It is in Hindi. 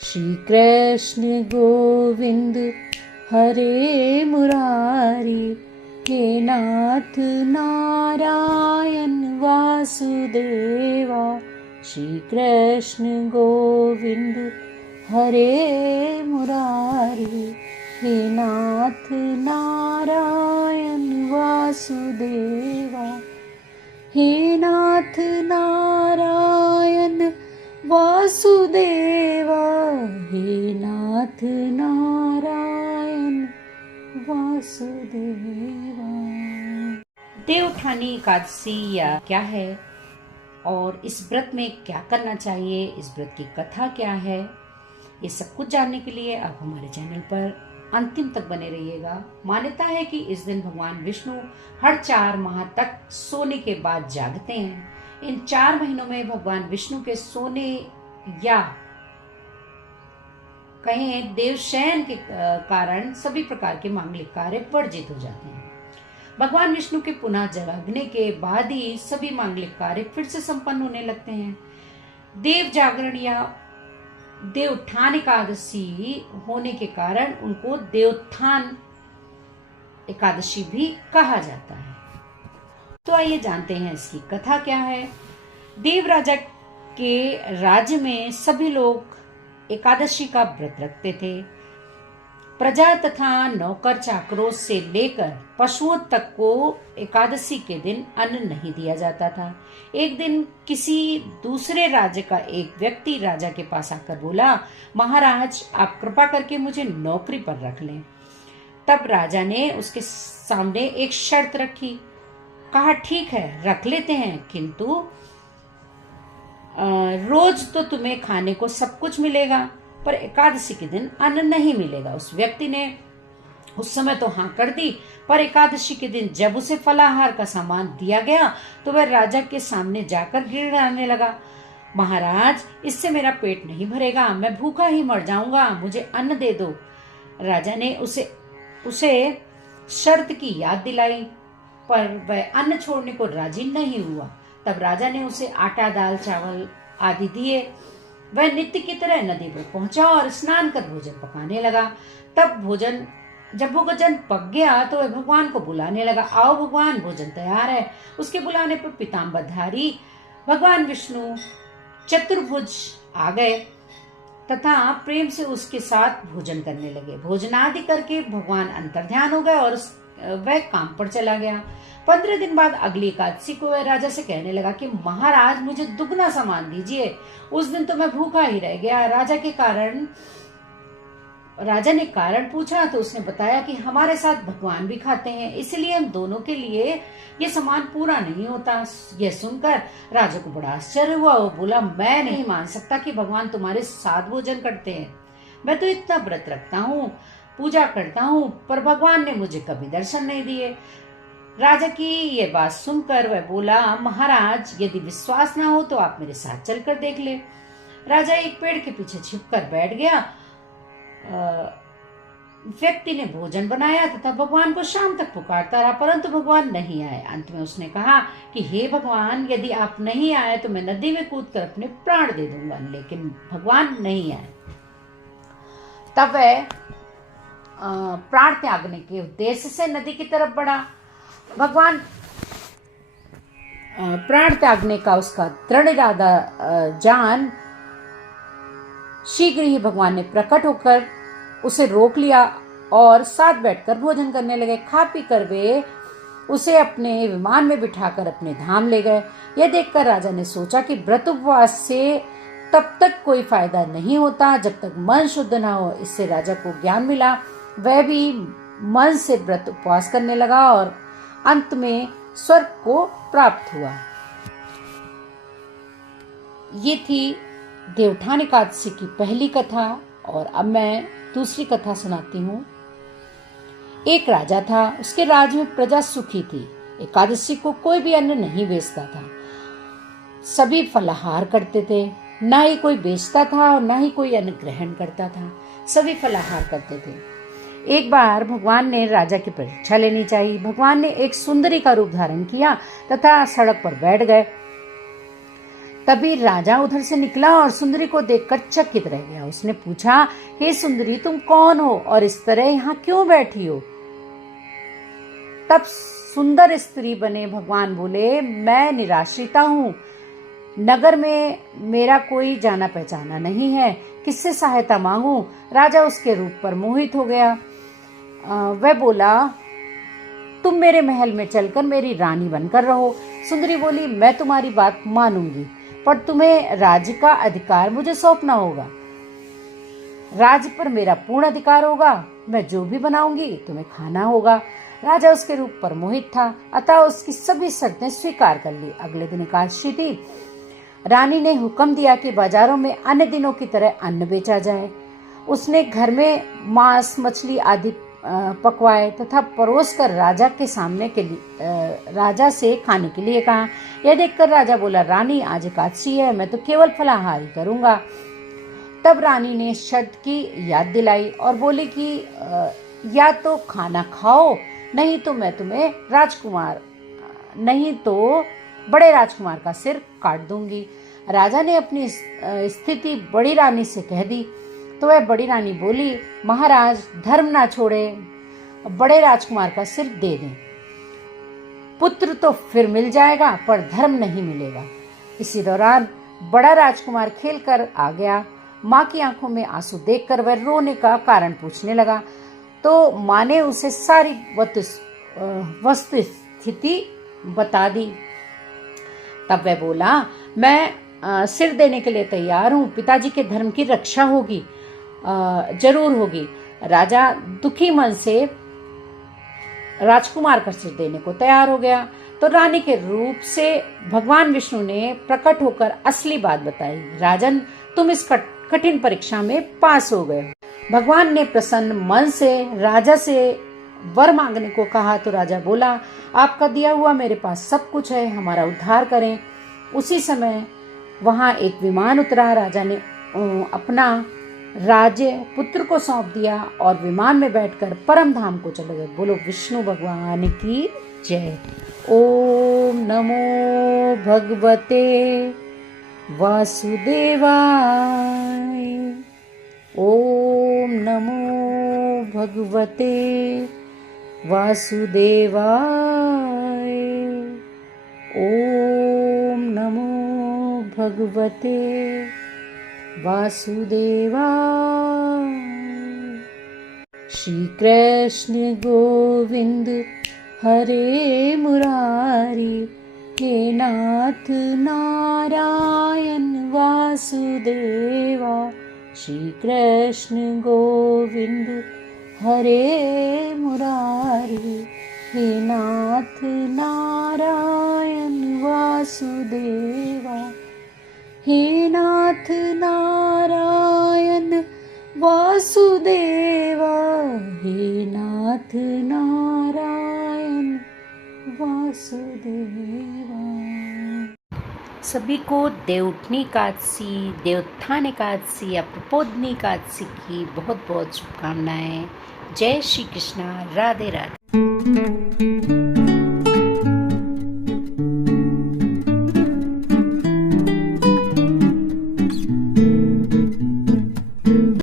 श्री कृष्ण गोविंद हरे मुरारी, हे नाथ नारायण वासुदेवा। श्री कृष्ण गोविंद हरे मुरारी, हे नाथ नारायण वासुदेवा। हे नाथ नारायण वासुदेवा, हे नाथ नारायण वासुदेवा। देवउठानी एकादशी या क्या है और इस व्रत में क्या करना चाहिए, इस व्रत की कथा क्या है, ये सब कुछ जानने के लिए आप हमारे चैनल पर अंतिम तक बने रहिएगा। मान्यता है कि इस दिन भगवान विष्णु हर 4 माह तक सोने के बाद जागते हैं। इन 4 महीनों में भगवान विष्णु के सोने या कहें देवशयन के कारण सभी प्रकार के मांगलिक कार्य वर्जित हो जाते हैं। भगवान विष्णु के पुनः जागने के बाद ही सभी मांगलिक कार्य फिर से संपन्न होने लगते हैं। देव जागरण या देवउत्थान एकादशी होने के कारण उनको देवोत्थान एकादशी भी कहा जाता है। तो आइए जानते हैं इसकी कथा क्या है। देव राजा के राज्य में सभी लोग एकादशी का व्रत रखते थे। प्रजा तथा नौकर चाकरों से लेकर पशुओं तक को एकादशी के दिन अन्न नहीं दिया जाता था। एक दिन किसी दूसरे राज्य का एक व्यक्ति राजा के पास आकर बोला, महाराज आप कृपा करके मुझे नौकरी पर रख लें। तब राजा ने उसके सामने एक शर्त रखी। कहा ठीक है रख लेते हैं, किंतु रोज तो तुम्हें खाने को सब कुछ मिलेगा, पर एकादशी के दिन अन्न नहीं मिलेगा। उस व्यक्ति ने उस समय तो हाँ कर दी, पर एकादशी के दिन जब उसे फलाहार का सामान दिया गया तो वह राजा के सामने जाकर गिड़गिड़ाने लगा, महाराज इससे मेरा पेट नहीं भरेगा, मैं भूखा ही मर जाऊंगा, मुझे अन्न दे दो। राजा ने उसे शर्त की याद दिलाई, पर वह अन्न छोड़ने को राजी नहीं हुआ। तब राजा ने उसे आटा दाल चावल आदि दिए। वह नित्य की तरह नदी पर पहुंचा और स्नान कर भोजन पकाने लगा। जब भोजन पक गया तो वह भगवान को बुलाने लगा, आओ भगवान भोजन तैयार है। उसके बुलाने पर पीताम्बरधारी भगवान विष्णु चतुर्भुज आ गए तथा प्रेम से उसके साथ भोजन करने लगे। भोजनादि करके भगवान अंतर्ध्यान हो गए और वह काम पर चला गया। 15 दिन बाद अगली एकादशी को वह राजा से कहने लगा कि महाराज मुझे दुगना सामान दीजिए। उस दिन तो मैं भूखा ही रह गया। राजा ने कारण पूछा तो उसने बताया कि हमारे साथ भगवान भी खाते हैं, इसलिए हम दोनों के लिए ये सामान पूरा नहीं होता। यह सुनकर राजा को बड़ा आश्चर्य हुआ। वो बोला, मैं नहीं मान सकता कि भगवान तुम्हारे साथ भोजन करते हैं। मैं तो इतना व्रत रखता हूँ, पूजा करता हूँ, पर भगवान ने मुझे कभी दर्शन नहीं दिए। राजा की ये बात सुनकर वह बोला, महाराज यदि विश्वास ना हो तो आप मेरे साथ चलकर देख ले। राजा एक पेड़ के पीछे छिपकर बैठ गया। व्यक्ति ने भोजन बनाया तथा भगवान को शाम तक पुकारता रहा, परंतु भगवान नहीं आए। अंत में उसने कहा कि हे भगवान यदि आप नहीं आए तो मैं नदी में कूदकर अपने प्राण दे दूंगा, लेकिन भगवान नहीं आए। तब वह प्राण त्यागने के उद्देश्य से नदी की तरफ बढ़ा। भगवान प्राण त्यागने का उसका दृढ़ इरादा जान शीघ्र ही भगवान ने प्रकट होकर उसे रोक लिया और साथ बैठकर भोजन करने लगे। खा पी कर वे उसे अपने विमान में बिठाकर अपने धाम ले गए। यह देखकर राजा ने सोचा कि व्रत उपवास से तब तक कोई फायदा नहीं होता जब तक मन शुद्ध ना हो। इससे राजा को ज्ञान मिला। वह भी मन से व्रत उपवास करने लगा और अंत में स्वर्ग को प्राप्त हुआ। ये थी देवउत्थान एकादशी की पहली कथा और अब मैं दूसरी कथा सुनाती हूँ। एक राजा था, उसके राज्य में प्रजा सुखी थी। एकादशी को कोई भी अन्न नहीं बेचता था। सभी फलाहार करते थे, ना ही कोई बेचता था और ना ही कोई अन्न ग्रहण करता था। सभी फलाहार करते थे। एक बार भगवान ने राजा की परीक्षा लेनी चाहिए। भगवान ने एक सुंदरी का रूप धारण किया तथा सड़क पर बैठ गए। तभी राजा उधर से निकला और सुंदरी को देखकर चकित रह गया। उसने पूछा, हे सुंदरी, तुम कौन हो और इस तरह यहाँ क्यों बैठी हो? तब सुंदर स्त्री बने भगवान बोले, मैं निराश्रिता हूँ, नगर में मेरा कोई जाना पहचाना नहीं है, किससे सहायता मांगूं? राजा उसके रूप पर मोहित हो गया। वह बोला, तुम मेरे महल में चलकर मेरी रानी बनकर रहो। सुंदरी बोली, मैं तुम्हारी बात मानूंगी, पर तुम्हें राज्य का अधिकार मुझे सौंपना होगा। राज्य पर मेरा पूर्ण अधिकार होगा, मैं जो भी बनाऊंगी तुम्हें खाना होगा। राजा उसके रूप पर मोहित था, अतः उसकी सभी शर्तें स्वीकार कर ली। अगले दिन एकादशी थी। रानी ने हुक्म दिया कि बाजारों में अन्य दिनों की तरह अन्न बेचा जाए। उसने घर में मांस, मछली आदि पकवाए तथा परोस कर राजा के सामने के लिए राजा से खाने के लिए कहा। यह देखकर राजा बोला, रानी, आज एकादशी है, मैं तो केवल फलाहार ही करूंगा। तब रानी ने शर्त की याद दिलाई और बोली कि या तो खाना खाओ, नहीं तो मैं तुम्हें नहीं तो बड़े राजकुमार का सिर काट दूंगी। राजा ने अपनी स्थिति बड़ी रानी से कह दी तो वह बड़ी रानी बोली, महाराज, धर्म ना छोड़े, बड़े राजकुमार का सिर दे दें। पुत्र तो फिर मिल जाएगा पर धर्म नहीं मिलेगा। इसी दौरान बड़ा राजकुमार खेलकर आ गया। माँ की आंखों में आंसू देखकर वह रोने का कारण पूछने लगा, तो माँ ने उसे सारी वस्तु स्थिति बता दी। तब वह बोला, मैं सिर देने के लिए तैयार हूँ, पिताजी के धर्म की रक्षा होगी, जरूर होगी। राजा दुखी मन से राजकुमार का सिर देने को तैयार हो गया। तो रानी के रूप से भगवान विष्णु ने प्रकट होकर असली बात बताई। राजन, तुम इस कठिन परीक्षा में पास हो गए। भगवान ने प्रसन्न मन से राजा से वर मांगने को कहा तो राजा बोला, आपका दिया हुआ मेरे पास सब कुछ है, हमारा उद्धार करें। उसी समय वहां एक विमान उतरा। राजा ने अपना राज्य पुत्र को सौंप दिया और विमान में बैठकर परम धाम को चले गए। बोलो विष्णु भगवान की जय। ओम नमो भगवते वासुदेवाय। ओम नमो भगवते वासुदेवाय। ओम नमो भगवते वासुदेवाय। श्री कृष्ण गोविंद हरे मुरारी, हे नाथ नारायण वासुदेवा। श्री कृष्ण गोविंद हरे मुरारी, हे नाथ नारायण वासुदेवा। हे नाथ नारायण वासुदेवा, हे नाथ नारायण वासुदेवा। सभी को देवउठनी एकादशी, देवोत्थान एकादशी या प्रबोधिनी एकादशी की बहुत बहुत शुभकामनाएं। जय श्री कृष्णा। राधे राधे।